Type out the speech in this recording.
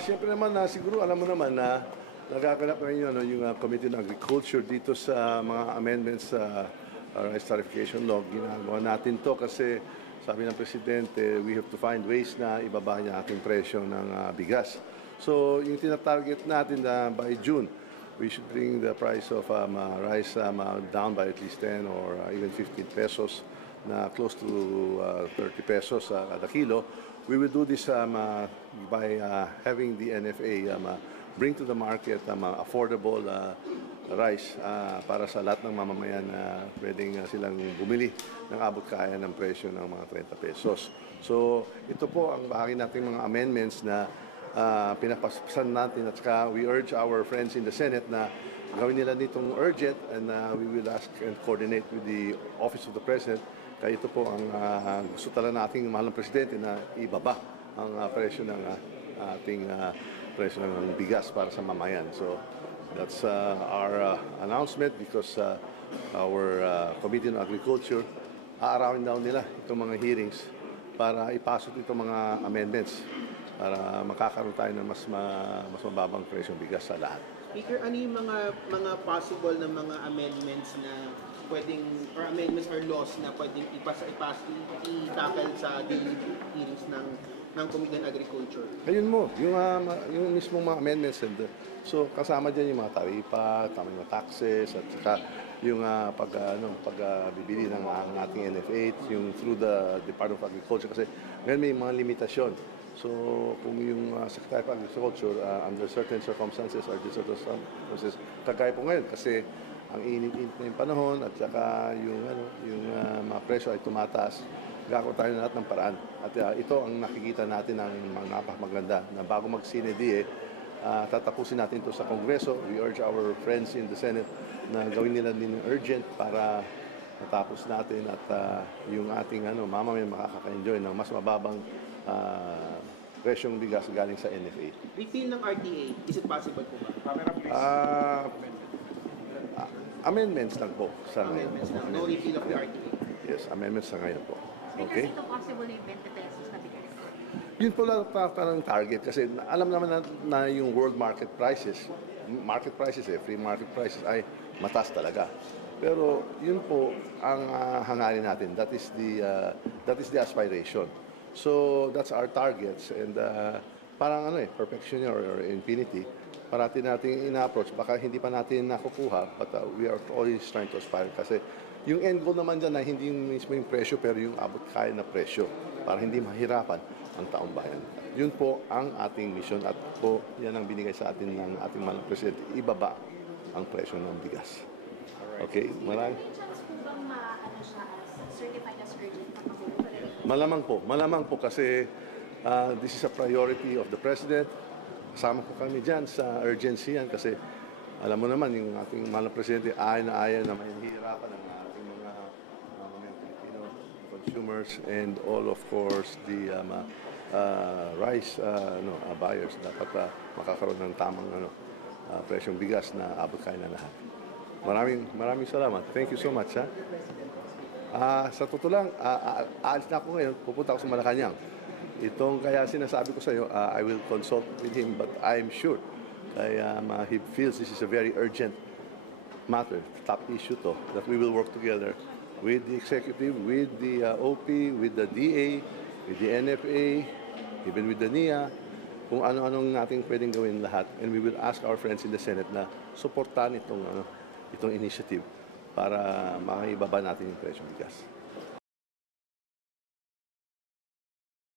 Siyempre naman siguro alam mo naman na nagaganap ngayon yung Committee on Agriculture dito sa mga amendments sa rice tarification law. Ginagawa natin to kasi sabi ng Presidente, we have to find ways na ibaba niya ating presyo ng bigas. So yung tinatarget natin na by June, we should bring the price of rice down by at least 10 or even 15 pesos na close to 30 pesos kada kilo. We will do this by having the NFA bring to the market affordable rice para sa lahat ng mamamayan na pwedeng silang bumili ng abot kaya ng presyo ng mga 30 pesos. So ito po ang bahagi nating mga amendments na pinapasan natin at saka we urge our friends in the Senate na gawin nila nitong urgent and we will ask and coordinate with the Office of the President. Kaya ito po ang gusto talaga nating mahal ng Presidente na ibaba ang presyo ng ating presyo ng bigas para sa mamayan. So that's our announcement because our Committee on Agriculture aarawin daw nila itong mga hearings para ipasok itong mga amendments para makakaroon tayo ng mas mababang presyo ng bigas sa lahat. Speaker, ano yung mga possible na mga amendments na pwedeng, or amendments or laws na pwedeng itakal sa daily hearings ng Committee on Agriculture? Ayun mo, yung mismong mga amendments, so kasama dyan yung mga taripa, tama yung taxes, at saka yung pagbibili ng ating NFA, yung through the Department of Agriculture, kasi ngayon may mga limitasyon. So kung yung Secretary of Agriculture under certain circumstances or certain circumstances, kagaya po ngayon kasi ang init-init na yung panahon at saka yung mga presyo ay tumataas, gagawa tayo na lahat ng paraan. At ito ang nakikita natin ng mga napakaganda na bago mag-CND tatapusin natin ito sa Kongreso. We urge our friends in the Senate na gawin nila din urgent para matapos natin at yung ating mamamayan makaka-enjoy ng mas mababang presyong bigas galing sa NFA. Repeal ng RTA, is it possible po ba? Amendments lang po sa Amendments lang, no repeal of the RTA. Yes, amendments sa ngayon po. Okay? Because ito possible yung 20 pesos na bigas. Yun po lang parang target kasi alam naman na yung world market prices, free market prices ay mataas talaga. Pero yun po ang hangarin natin. That is the aspiration. So that's our targets and parang perfection or infinity. Parati natin ina-approach. Baka hindi pa natin nakukuha but we are always trying to aspire kasi yung end goal naman dyan na hindi yung mismo yung presyo pero yung abot kaya na presyo para hindi mahirapan ang taong bayan. Yun po ang ating mission at po yan ang binigay sa atin ng ating mahal na Presidente. Ibaba ang presyo ng bigas. Okay? Maraming. May chance po bang siya as certified as urgent na pagulo? Malamang po kasi this is a priority of the President. Kasama po kami dyan sa urgency yan kasi alam mo naman yung ating mahal na Presidente ayaw na mahihirapan ang ating mga Filipino consumers and all of course the rice buyers. Dapat makakaroon ng tamang presyong bigas na abot kaya na lahat. Maraming salamat. Thank you so much. Sa totoo lang, aalis na ako ngayon, pupunta ako sa Malacanang. Itong kaya sinasabi ko sa iyo, I will consult with him, but I'm sure he feels this is a very urgent matter, top issue to, that we will work together with the executive, with the OP, with the DA, with the NFA, even with the NIA, kung ano-anong natin pwedeng gawin lahat. And we will ask our friends in the Senate na suportahan itong initiative para makibaba natin yung presyo ng bigas.